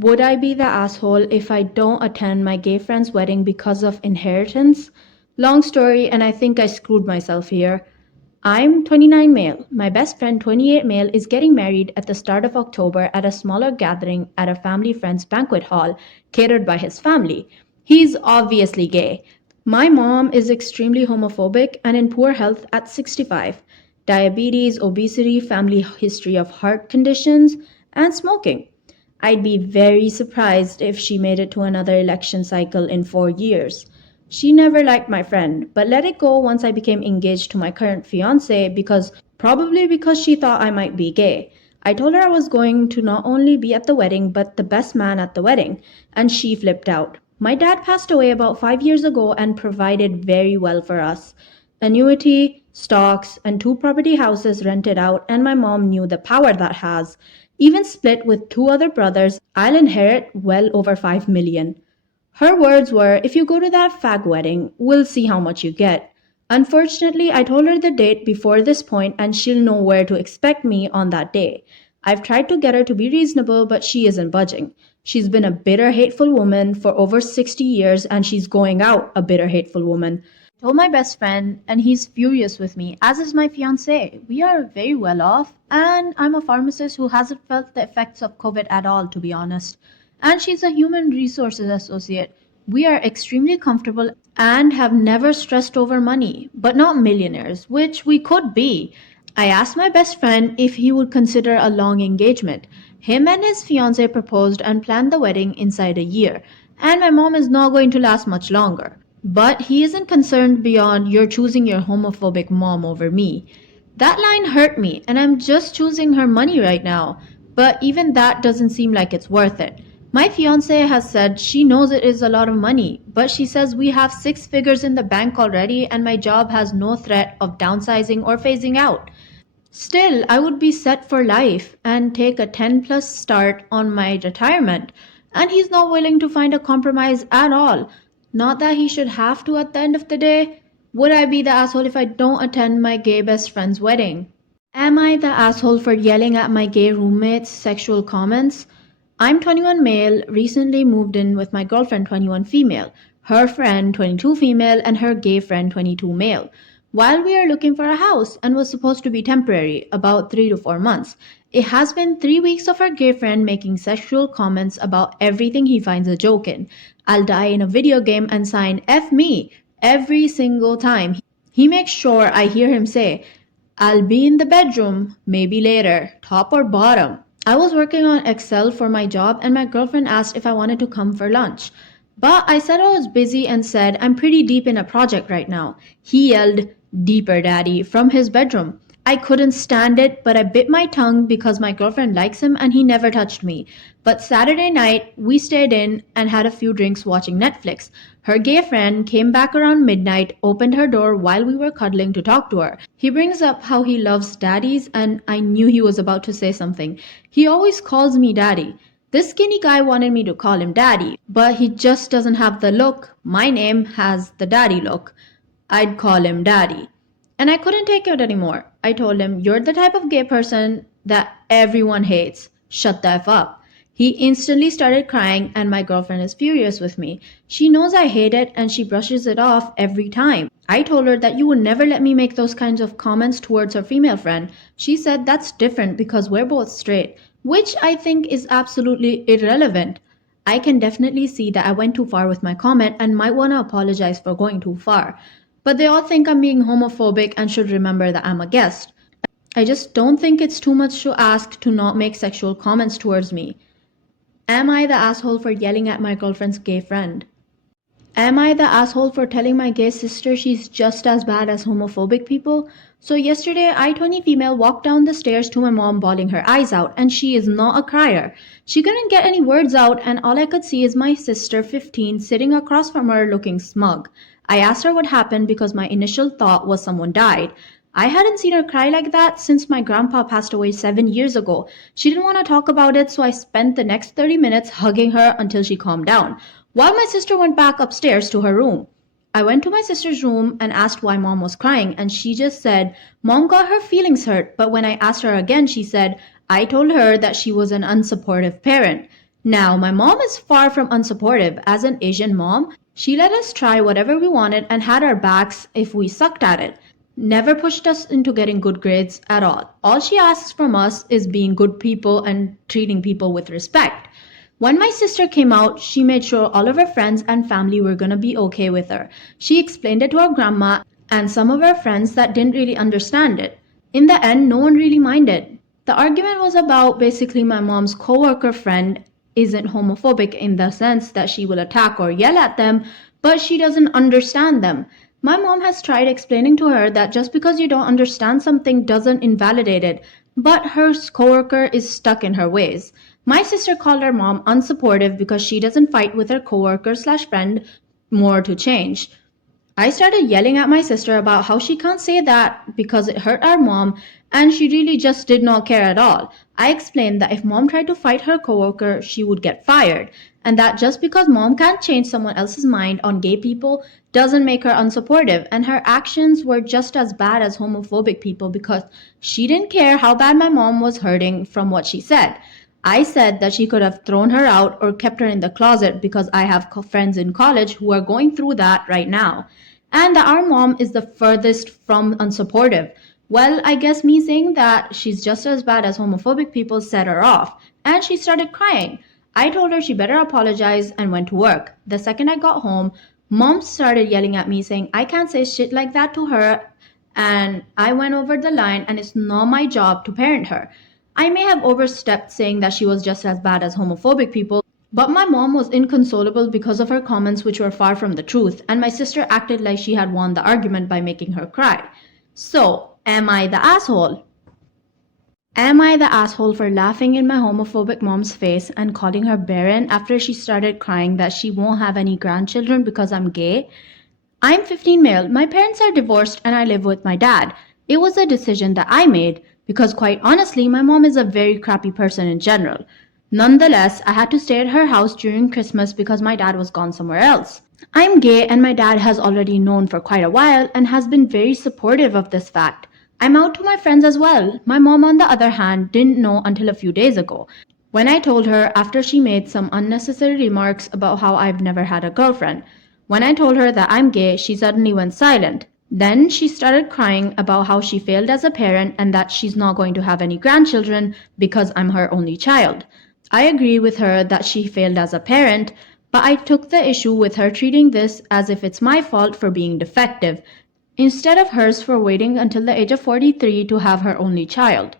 Would I be the asshole if I don't attend my gay friend's wedding because of inheritance? Long story, and I think I screwed myself here. I'm 29 male. My best friend, 28 male, is getting married at the start of October at a smaller gathering at a family friend's banquet hall catered by his family. He's obviously gay. My mom is extremely homophobic and in poor health at 65. Diabetes, obesity, family history of heart conditions, and smoking. I'd be very surprised if she made it to another election cycle in 4 years. She never liked my friend, but let it go once I became engaged to my current fiance probably because she thought I might be gay. I told her I was going to not only be at the wedding, but the best man at the wedding, and she flipped out. My dad passed away about 5 years ago and provided very well for us. Annuity, stocks, and two property houses rented out, and my mom knew the power that has. Even split with two other brothers, I'll inherit well over 5 million. Her words were, if you go to that fag wedding, we'll see how much you get. Unfortunately, I told her the date before this point and she'll know where to expect me on that day. I've tried to get her to be reasonable, but she isn't budging. She's been a bitter, hateful woman for over 60 years and she's going out a bitter, hateful woman. I told my best friend, and he's furious with me, as is my fiance. We are very well off, and I'm a pharmacist who hasn't felt the effects of COVID at all, to be honest. And she's a human resources associate. We are extremely comfortable and have never stressed over money, but not millionaires, which we could be. I asked my best friend if he would consider a long engagement. Him and his fiance proposed and planned the wedding inside a year, and my mom is not going to last much longer. But he isn't concerned beyond you're choosing your homophobic mom over me. That line hurt me, and I'm just choosing her money right now. But even that doesn't seem like it's worth it. My fiance has said she knows it is a lot of money, but she says we have 6 figures in the bank already and my job has no threat of downsizing or phasing out. Still, I would be set for life and take a 10 plus start on my retirement. And he's not willing to find a compromise at all. Not that he should have to at the end of the day. Would I be the asshole if I don't attend my gay best friend's wedding? Am I the asshole for yelling at my gay roommate's sexual comments? I'm 21 male, recently moved in with my girlfriend 21 female, her friend 22 female, and her gay friend 22 male. While we are looking for a house and was supposed to be temporary, about 3 to 4 months, it has been 3 weeks of our gay friend making sexual comments about everything he finds a joke in. I'll die in a video game and sign F me every single time. He makes sure I hear him say, I'll be in the bedroom, maybe later, top or bottom. I was working on Excel for my job and my girlfriend asked if I wanted to come for lunch. But I said I was busy and said I'm pretty deep in a project right now. He yelled, "Deeper, Daddy," from his bedroom. I couldn't stand it, but I bit my tongue because my girlfriend likes him and he never touched me. But Saturday night, we stayed in and had a few drinks watching Netflix. Her gay friend came back around midnight, opened her door while we were cuddling to talk to her. He brings up how he loves daddies, and I knew he was about to say something. He always calls me daddy. This skinny guy wanted me to call him daddy, but he just doesn't have the look. My name has the daddy look. I'd call him daddy. And I couldn't take it anymore. I told him, you're the type of gay person that everyone hates. Shut the F up. He instantly started crying and my girlfriend is furious with me. She knows I hate it and she brushes it off every time. I told her that you would never let me make those kinds of comments towards her female friend. She said that's different because we're both straight, which I think is absolutely irrelevant. I can definitely see that I went too far with my comment and might want to apologize for going too far. But they all think I'm being homophobic and should remember that I'm a guest. I just don't think it's too much to ask to not make sexual comments towards me. Am I the asshole for yelling at my girlfriend's gay friend? Am I the asshole for telling my gay sister she's just as bad as homophobic people? So yesterday, I-20 female walked down the stairs to my mom bawling her eyes out, and she is not a crier. She couldn't get any words out, and all I could see is my sister, 15, sitting across from her looking smug. I asked her what happened because my initial thought was someone died. I hadn't seen her cry like that since my grandpa passed away 7 years ago. She didn't want to talk about it, so I spent the next 30 minutes hugging her until she calmed down, while my sister went back upstairs to her room. I went to my sister's room and asked why mom was crying, and she just said, Mom got her feelings hurt, but when I asked her again, she said, I told her that she was an unsupportive parent. Now, my mom is far from unsupportive. As an Asian mom, she let us try whatever we wanted and had our backs if we sucked at it. Never pushed us into getting good grades at all. All she asks from us is being good people and treating people with respect. When my sister came out, she made sure all of her friends and family were gonna be okay with her. She explained it to her grandma and some of her friends that didn't really understand it. In the end, no one really minded. The argument was about basically my mom's coworker friend isn't homophobic in the sense that she will attack or yell at them, but she doesn't understand them. My mom has tried explaining to her that just because you don't understand something doesn't invalidate it, but her coworker is stuck in her ways. My sister called her mom unsupportive because she doesn't fight with her coworker slash friend more to change. I started yelling at my sister about how she can't say that because it hurt our mom and she really just did not care at all. I explained that if mom tried to fight her coworker, she would get fired, and that just because mom can't change someone else's mind on gay people doesn't make her unsupportive, and her actions were just as bad as homophobic people because she didn't care how bad my mom was hurting from what she said. I said that she could have thrown her out or kept her in the closet because I have friends in college who are going through that right now. And that our mom is the furthest from unsupportive. Well, I guess me saying that she's just as bad as homophobic people set her off, and she started crying. I told her she better apologize and went to work. The second I got home, mom started yelling at me saying I can't say shit like that to her, and I went over the line and it's not my job to parent her. I may have overstepped saying that she was just as bad as homophobic people, but my mom was inconsolable because of her comments, which were far from the truth, and my sister acted like she had won the argument by making her cry. So, am I the asshole? Am I the asshole for laughing in my homophobic mom's face and calling her barren after she started crying that she won't have any grandchildren because I'm gay? I'm 15 male. My parents are divorced and I live with my dad. It was a decision that I made because, quite honestly, my mom is a very crappy person in general. Nonetheless, I had to stay at her house during Christmas because my dad was gone somewhere else. I'm gay and my dad has already known for quite a while and has been very supportive of this fact. I'm out to my friends as well. My mom, on the other hand, didn't know until a few days ago, when I told her after she made some unnecessary remarks about how I've never had a girlfriend. When I told her that I'm gay, she suddenly went silent. Then she started crying about how she failed as a parent and that she's not going to have any grandchildren because I'm her only child. I agree with her that she failed as a parent, but I took the issue with her treating this as if it's my fault for being defective, instead of hers for waiting until the age of 43 to have her only child.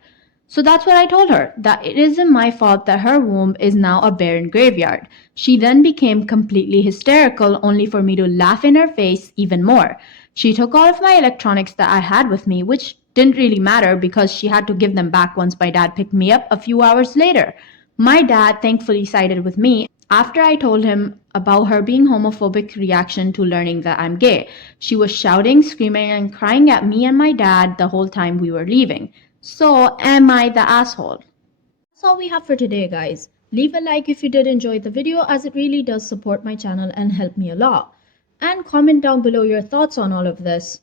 So that's what I told her, that it isn't my fault that her womb is now a barren graveyard. She then became completely hysterical, only for me to laugh in her face even more. She took all of my electronics that I had with me, which didn't really matter because she had to give them back once my dad picked me up a few hours later. My dad thankfully sided with me after I told him about her being homophobic reaction to learning that I'm gay. She was shouting, screaming, and crying at me and my dad the whole time we were leaving. So, am I the asshole? That's all we have for today, guys. Leave a like if you did enjoy the video, as it really does support my channel and help me a lot. And comment down below your thoughts on all of this.